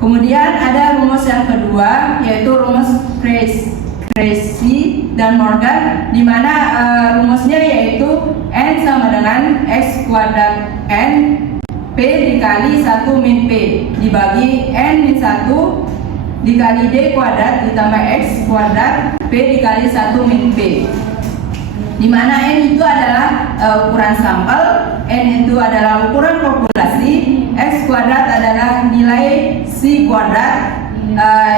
Kemudian ada rumus yang kedua, yaitu rumus Craigie dan Morgan, di mana rumusnya yaitu N sama dengan X kuadrat N P dikali 1 min P dibagi N min 1 dikali D kuadrat ditambah X kuadrat P dikali 1 min P, di mana N itu adalah ukuran sampel, N itu adalah ukuran populasi, X kuadrat adalah nilai C kuadrat,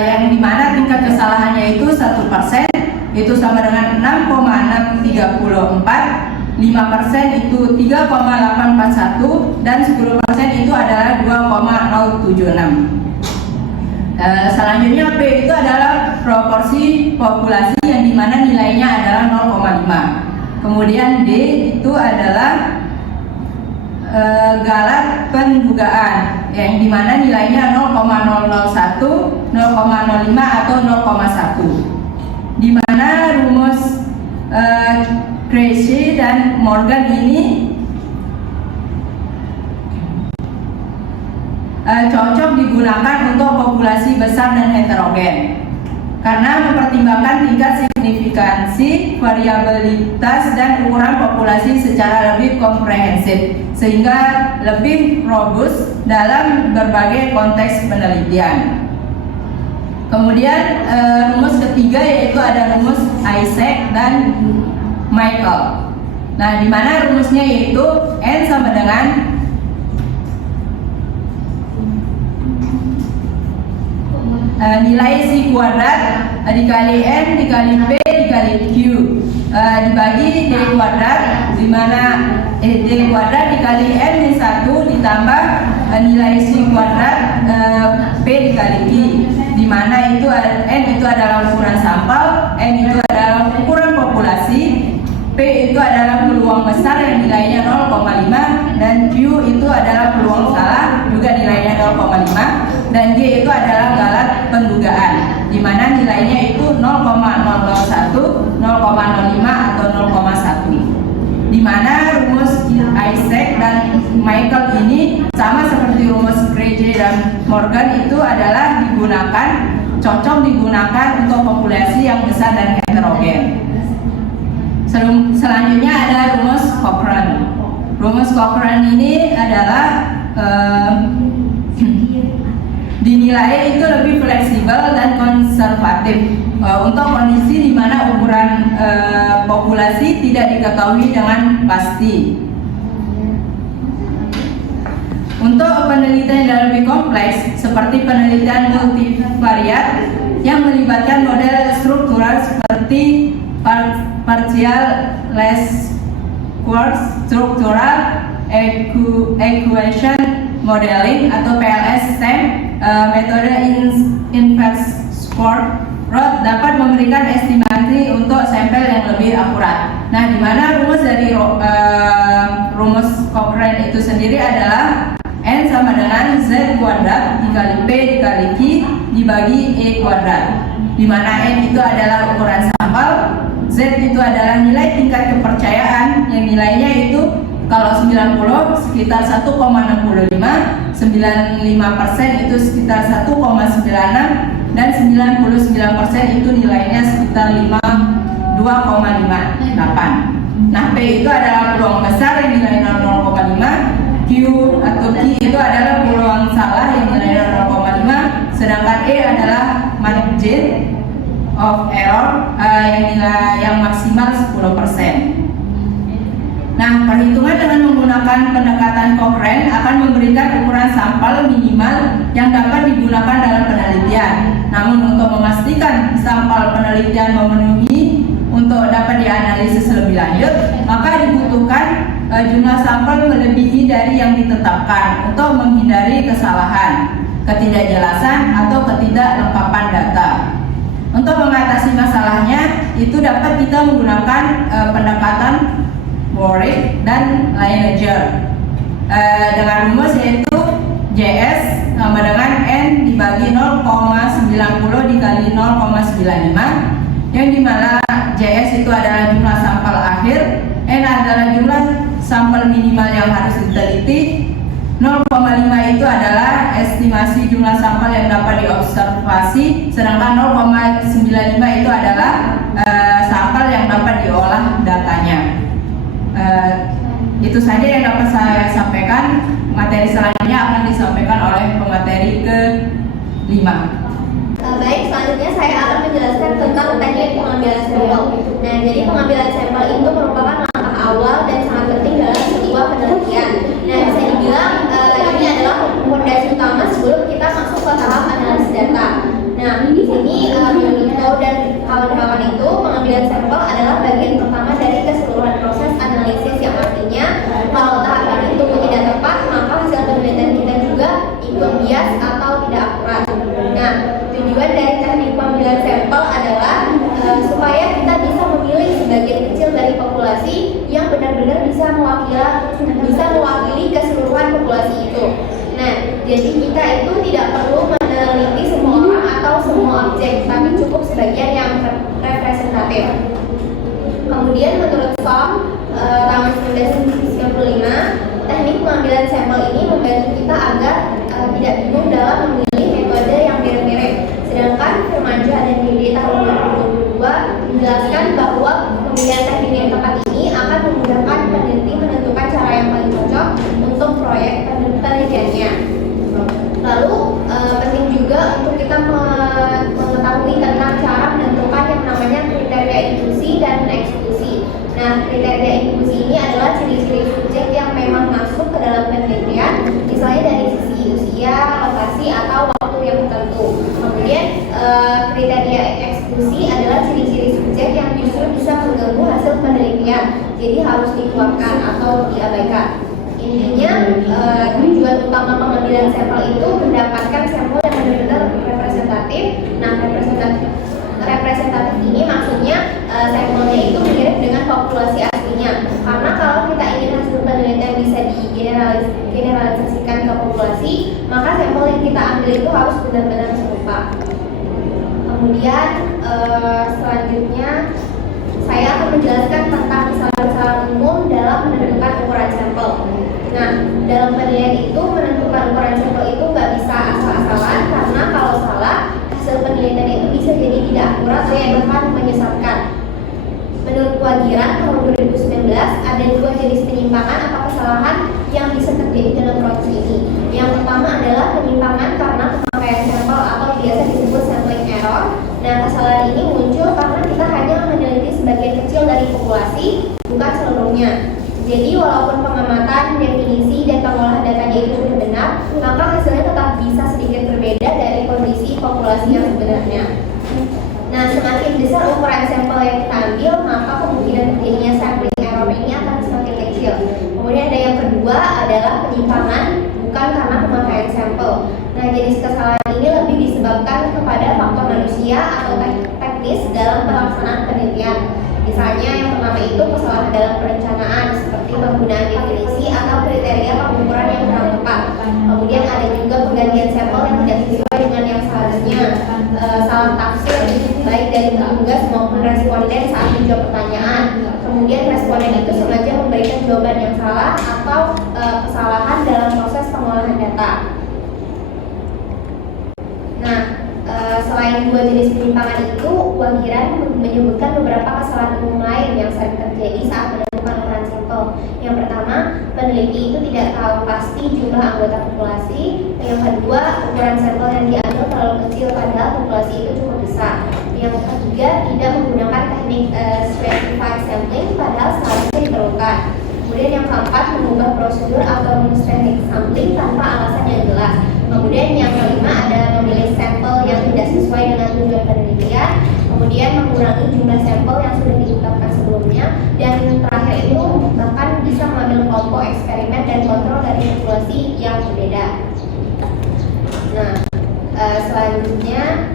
yang dimana tingkat kesalahannya itu 1%, itu sama dengan 6,634, 5% itu 3,841, dan 10% itu adalah 2,076. Selanjutnya P itu adalah proporsi populasi yang dimana nilainya adalah 0,5. Kemudian D itu adalah galat pendugaan yang dimana nilainya 0,001, 0,05 atau 0,1. Dimana rumus Craigie dan Morgan ini cocok digunakan untuk populasi besar dan heterogen karena mempertimbangkan tingkat signifikansi, variabilitas, dan ukuran populasi secara lebih komprehensif sehingga lebih robust dalam berbagai konteks penelitian. Kemudian rumus ketiga yaitu ada rumus Isaac dan Michael. Nah, di mana rumusnya yaitu N sama dengan nilai C kuadrat dikali N dikali P dikali Q dibagi D kuadrat, di mana D kuadrat dikali N min 1 ditambah nilai C kuadrat P dikali Q, di mana itu N itu adalah ukuran sampel, N itu adalah ukuran populasi, P itu adalah peluang besar yang nilainya 0,5, dan Q itu adalah peluang salah juga nilainya 0,5, dan G itu adalah galat pendugaan di mana nilainya itu 0,001, 0,05 atau 0,1. Di mana rumus Isaac dan Michael ini sama seperti rumus Craigie dan Morgan itu adalah cocok digunakan untuk populasi yang besar dan heterogen. Selanjutnya ada rumus Cochrane. Rumus Cochrane ini adalah dinilai itu lebih fleksibel dan konservatif untuk kondisi di mana ukuran populasi tidak diketahui dengan pasti. Untuk penelitian yang lebih kompleks seperti penelitian multivariat yang melibatkan model struktural seperti partial less structural equation modeling atau PLS-SEM, metode inverse score dapat memberikan estimasi untuk sampel yang lebih akurat. Nah, di mana rumus dari rumus Cochrane itu sendiri adalah N sama dengan Z kuadrat dikali P dikali Q dibagi E kuadrat, di mana N itu adalah ukuran sampel, Z itu adalah nilai tingkat kepercayaan yang nilainya itu kalau 90 sekitar 1,65, 95% itu sekitar 1,96, dan 99% itu nilainya sekitar 2,58. Nah, P itu adalah peluang besar yang nilainya 0,5, Q atau Q itu adalah peluang salah yang nilainya 0,5, sedangkan E adalah margin of error yang maksimal 10%. Nah, perhitungan dengan menggunakan pendekatan Cochrane akan memberikan ukuran sampel minimal yang dapat digunakan dalam penelitian. Namun untuk memastikan sampel penelitian memenuhi untuk dapat dianalisis lebih lanjut, maka dibutuhkan jumlah sampel melebihi dari yang ditetapkan untuk menghindari kesalahan, ketidakjelasan atau ketidaklengkapan data. Untuk mengatasi masalahnya, itu dapat kita menggunakan pendekatan Warwick dan Lineager dengan rumus yaitu JS sama dengan N dibagi 0,90 dikali 0,95, yang dimana JS itu adalah jumlah sampel akhir, N adalah jumlah sampel minimal yang harus diteliti, 0,5 itu adalah estimasi jumlah sampel yang dapat diobservasi, sedangkan 0,95 itu adalah sampel yang dapat diolah datanya. Itu saja yang dapat saya sampaikan. Materi selanjutnya akan disampaikan oleh pemateri ke-5. Baik, selanjutnya saya akan menjelaskan tentang teknik pengambilan sampel. Nah, jadi pengambilan sampel itu merupakan langkah awal dan sangat penting dalam sebuah penelitian. Nah, bisa dibilang ini adalah fondasi utama sebelum kita masuk ke tahap analisis data. Nah, di sini Miko dan kawan-kawan itu pengambilan sampel adalah bagian pertama dari keseluruhan proses analisis, yang artinya kalau tahap ini itu tidak tepat, maka hasil penelitian kita juga ikut bias atau tidak akurat. Nah, tujuan dari teknik pengambilan sampel adalah supaya kita bisa memilih sebagian kecil dari populasi yang benar-benar bisa mewakili keseluruhan populasi itu. Nah, jadi kita itu tidak perlu meneliti semua orang atau semua objek, tapi cukup sebagian yang representatif. Kemudian menurut SOM tahun 1995, teknik pengambilan sampel ini membantu kita agar tidak bingung dalam memilih metode yang mirip-mirip. Sedangkan Firmansyah dan Dede tahun 2022 menjelaskan bahwa pemilihan teknik yang tepat ini akan memudahkan peneliti menentukan cara yang paling cocok untuk proyek penelitiannya. Lalu penting juga untuk kita mengetahui tentang cara menentukan yang namanya kriteria inklusi dan eksklusi. Nah, kriteria inklusi ini adalah ciri-ciri subjek yang memang masuk ke dalam penelitian, misalnya dari sisi usia, lokasi, atau waktu yang tertentu. Kemudian kriteria eksklusi adalah ciri-ciri subjek yang justru bisa mengganggu hasil penelitian, jadi harus dikeluarkan atau diabaikan. Intinya tujuan utama pengambilan sampel itu mendapatkan sampel yang benar-benar representatif. Nah, representatif ini maksudnya sampelnya itu mirip dengan populasi aslinya. Karena kalau kita ingin hasil penelitian bisa digeneralisasikan ke populasi, maka sampel yang kita ambil itu harus benar-benar serupa. Kemudian selanjutnya saya akan menjelaskan tentang kesalahan-kesalahan umum dalam menentukan ukuran sampel. Nah, dalam penilaian itu menentukan ukuran sampel itu nggak bisa asal-asalan, karena kalau salah hasil penelitian itu bisa jadi tidak akurat dan bahkan menyesatkan. Menurut Wagiran tahun 2019 ada dua jenis penyimpangan atau kesalahan yang bisa terjadi dalam proses ini. Yang pertama adalah penyimpangan karena pemakaian sampel atau biasa disebut sampling error. Nah, kesalahan ini muncul karena kita hanya meneliti sebagian kecil dari populasi, bukan seluruhnya. Jadi walaupun pengamatan, definisi, dan pengolahan datanya itu sudah benar, maka hasilnya tetap bisa sedikit berbeda dari kondisi populasi yang sebenarnya. Nah, semakin besar ukuran sampel yang kita ambil, maka kemungkinan terjadinya sampling error ini akan semakin kecil. Kemudian ada yang kedua adalah penyimpangan bukan karena pemakaian sampel. Nah, jenis kesalahan ini lebih disebabkan kepada faktor manusia atau teknis dalam pelaksanaan penelitian. Misalnya yang pertama itu kesalahan dalam perencanaan seperti penggunaan definisi atau kriteria pengukuran yang kurang tepat. Kemudian ada juga penggantian sampel yang tidak sesuai dengan yang seharusnya, salah tafsir baik dari petugas maupun responden saat menjawab pertanyaan. Kemudian responden itu sengaja memberikan jawaban yang salah atau kesalahan dalam proses pengolahan data. Nah, selain dua jenis penyimpangan itu, Wagiran menyebutkan beberapa kesalahan umum lain yang sering terjadi saat menentukan ukuran sampel. Yang pertama, peneliti itu tidak tahu pasti jumlah anggota populasi. Yang kedua, ukuran sampel yang diambil terlalu kecil padahal populasi itu cukup besar. Yang ketiga, tidak menggunakan teknik stratified sampling padahal seharusnya diperlukan. Kemudian yang keempat, mengubah prosedur atau menulis teknik sampling tanpa alasan yang jelas. Kemudian yang kelima ada memilih sampel yang tidak sesuai dengan tujuan penelitian. Kemudian mengurangi jumlah sampel yang sudah ditetapkan sebelumnya. Dan terakhir itu bahkan bisa mengambil kelompok eksperimen dan kontrol dari populasi yang berbeda. Nah, selanjutnya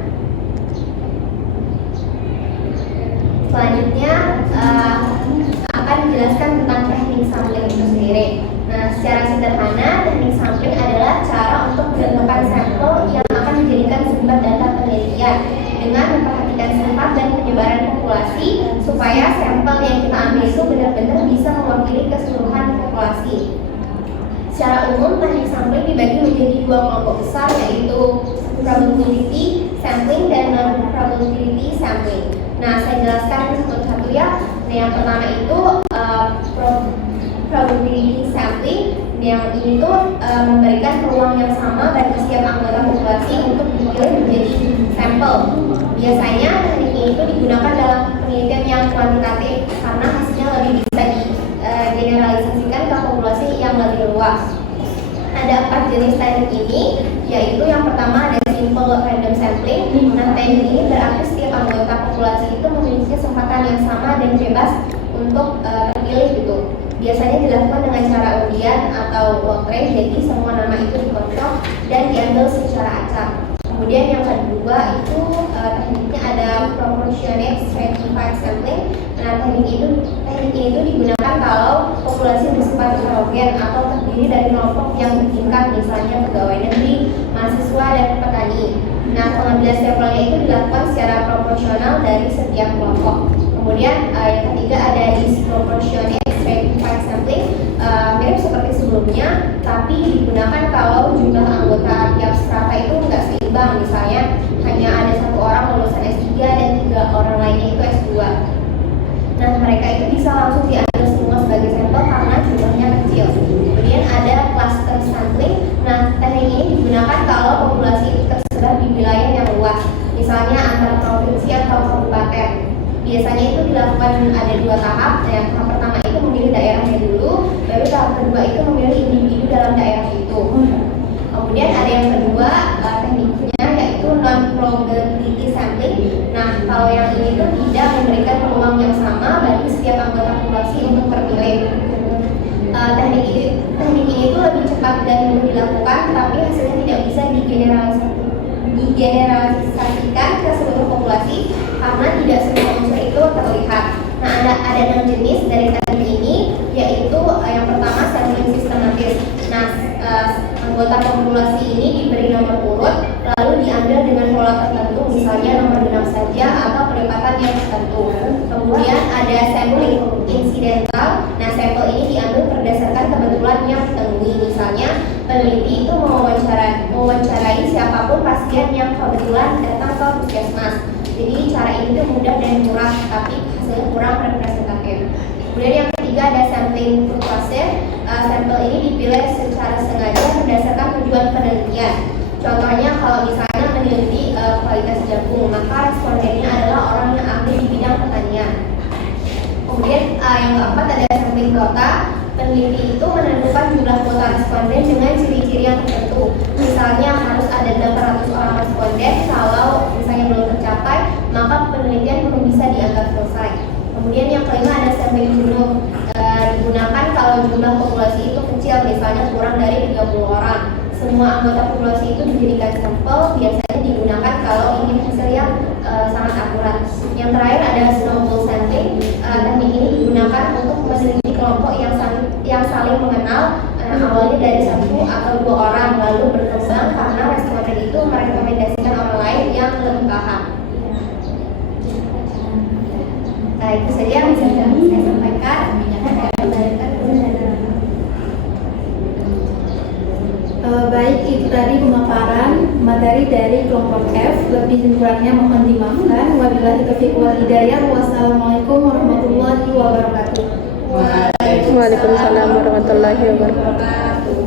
akan dijelaskan tentang teknik sampling itu sendiri. Nah, secara sederhana, teknik sampling adalah cara untuk menentukan sampel yang akan dijadikan sumber data penelitian dengan memperhatikan sifat dan penyebaran populasi supaya sampel yang kita ambil itu benar-benar bisa mewakili keseluruhan populasi. Secara umum, teknik sampling dibagi menjadi dua kelompok besar, yaitu probability sampling dan non-probability sampling. Nah, saya jelaskan satu-satu ya. Nah, yang pertama itu probability sampling. Yang ini tuh memberikan peluang yang sama bagi setiap anggota populasi untuk dipilih menjadi sampel. Biasanya teknik ini itu digunakan dalam penelitian yang kuantitatif karena hasilnya lebih bisa digeneralisasikan ke populasi yang lebih luas. Ada 4 jenis teknik ini, yaitu yang pertama ada simple random sampling. Nah, teknik ini berarti setiap anggota populasi itu memiliki kesempatan yang sama dan bebas untuk terpilih gitu. Biasanya dilakukan dengan cara undian atau lotre, jadi semua nama itu dikocok dan diambil secara acak. Kemudian yang kedua itu tekniknya ada proportionate stratified sampling. Nah, teknik ini digunakan kalau populasi bersifat heterogen atau terdiri dari kelompok yang bertingkat, misalnya pegawai negeri, mahasiswa, dan petani. Nah, pengambilan sampelnya itu dilakukan secara proporsional dari setiap kelompok. Kemudian yang ketiga ada disproportionate stratified sampling, mirip seperti sebelumnya, tapi digunakan kalau jumlah anggota tiap strata itu nggak seimbang, misalnya hanya ada 1 orang lulusan S3 dan 3 orang lainnya itu S2. Nah, mereka itu bisa langsung diambil semua sebagai sampel karena jumlahnya kecil. Kemudian ada cluster sampling. Nah, teknik ini digunakan kalau populasi itu tersebar di wilayah yang luas, misalnya antar provinsi atau kabupaten. Biasanya itu dilakukan ada 2 tahap. Yang tahap pertama itu memilih daerahnya dulu, baru tahap kedua itu memilih individu dalam daerah itu. Kemudian ada yang kedua tekniknya yaitu non-probability sampling. Nah, kalau yang ini tuh tidak memberikan peluang yang sama bagi setiap anggota populasi untuk terpilih. Teknik ini tuh lebih cepat dan mudah dilakukan, tapi hasilnya tidak bisa digeneralisasikan ke seluruh populasi karena tidak semua unsur itu terlihat. Nah, ada 6 jenis dari teknik ini, yaitu yang pertama sampling sistematis. Nah, anggota populasi ini diberi nomor urut lalu diambil dengan pola tertentu, misalnya nomor genap saja atau pelipatan yang tertentu. Kemudian ada sampling insidental. Nah, sampel ini diambil berdasarkan kebetulan yang ditemui, misalnya peneliti itu mewawancarai siapapun pasien yang kebetulan datang ke puskesmas. Jadi cara ini tuh mudah dan murah, tapi hasilnya kurang representatif. Kemudian yang ketiga ada sampling persuasif. Sampel ini dipilih secara sengaja berdasarkan tujuan penelitian. Contohnya kalau misalnya meneliti kualitas jagung, maka respondennya adalah orang yang ahli di bidang pertanian. Kemudian yang keempat ada sampling kuota. Peneliti itu menentukan jumlah kuota responden dengan ciri-ciri yang tertentu. Misalnya harus ada 800 orang responden. Kalau misalnya belum tercapai, maka penelitian belum bisa dianggap selesai. Kemudian yang kelima ada sampling jenuh. Digunakan kalau jumlah populasi itu kecil, misalnya kurang dari 30 orang. Semua anggota populasi itu dijadikan sampel, biasanya digunakan kalau ingin hasil yang sangat akurat. Yang terakhir ada snowball sampling. Teknik ini digunakan untuk meneliti kelompok yang saling mengenal, awalnya dari 1 atau 2 orang, lalu berkembang karena responden itu merekomendasikan orang lain yang lebih paham. Nah, itu saja yang bisa saya sampaikan. Baik, itu tadi pemaparan materi dari kelompok F. Lebih kurangnya mohon dimaafkan. Wabillahi taufiq wal hidayah. Wassalamualaikum warahmatullahi wabarakatuh. Waalaikumsalam warahmatullahi wabarakatuh.